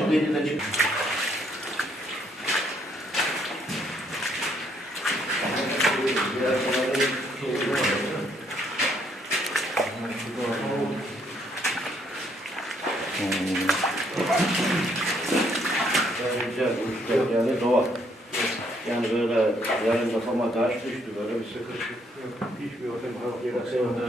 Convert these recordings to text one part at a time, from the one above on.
var. Yani güzel, güzel. Yani doğal. Yani böyle yarın kafama taş düştü, böyle bir sıkıntı yok. Hiçbir ortam halk yere sevmedi.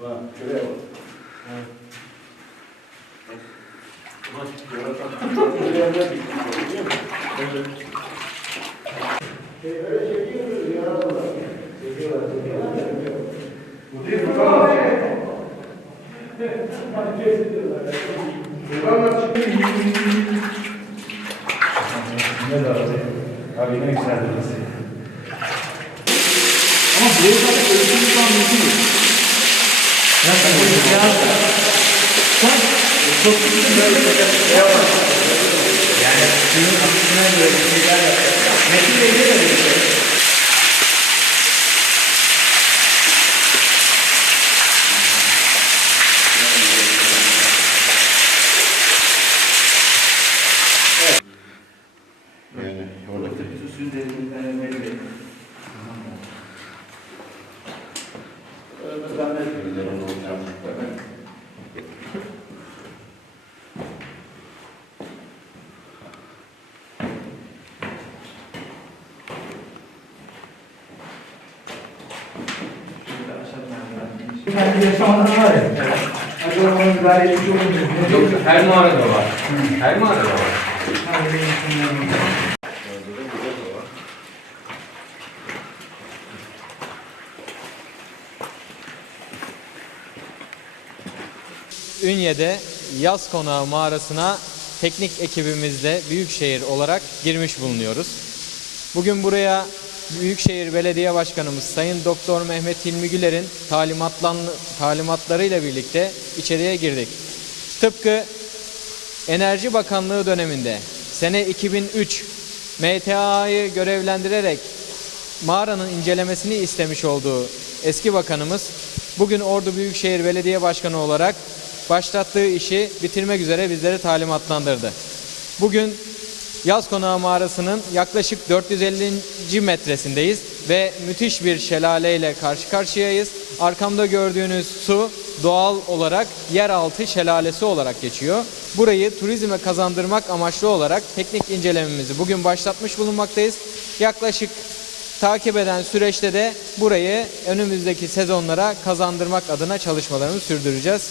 Bak, şuraya bak. Şuraya bak, biliyor musun? Şey, böyle çekiyoruz, yaralılar. Çekiyorlar, çekiyorlar. Bu değil mi? Ne de abi. Abi ne güzel burası. Ama bu zaten ölçümü şu an mümkün değil. Ya sen bu ya. Sen çok güzel bir yapar. Yani I see they do. Kendi yaşamında var ya. Acaba onun müdahale etmiş olur mu? Yok her mağarada var. Her mağarada var. Ünye'de yaz konağı mağarasına teknik ekibimizle Büyükşehir olarak girmiş bulunuyoruz. Bugün buraya Büyükşehir Belediye Başkanımız Sayın Doktor Mehmet Hilmi Güler'in talimatlarıyla birlikte içeriye girdik. Tıpkı Enerji Bakanlığı döneminde sene 2003 MTA'yı görevlendirerek mağaranın incelemesini istemiş olduğu eski bakanımız bugün Ordu Büyükşehir Belediye Başkanı olarak başlattığı işi bitirmek üzere bizleri talimatlandırdı. Bugün Yaz Konağı Mağarası'nın yaklaşık 450. metresindeyiz ve müthiş bir şelaleyle karşı karşıyayız. Arkamda gördüğünüz su doğal olarak yeraltı şelalesi olarak geçiyor. Burayı turizme kazandırmak amaçlı olarak teknik incelememizi bugün başlatmış bulunmaktayız. Yaklaşık takip eden süreçte de burayı önümüzdeki sezonlara kazandırmak adına çalışmalarımızı sürdüreceğiz.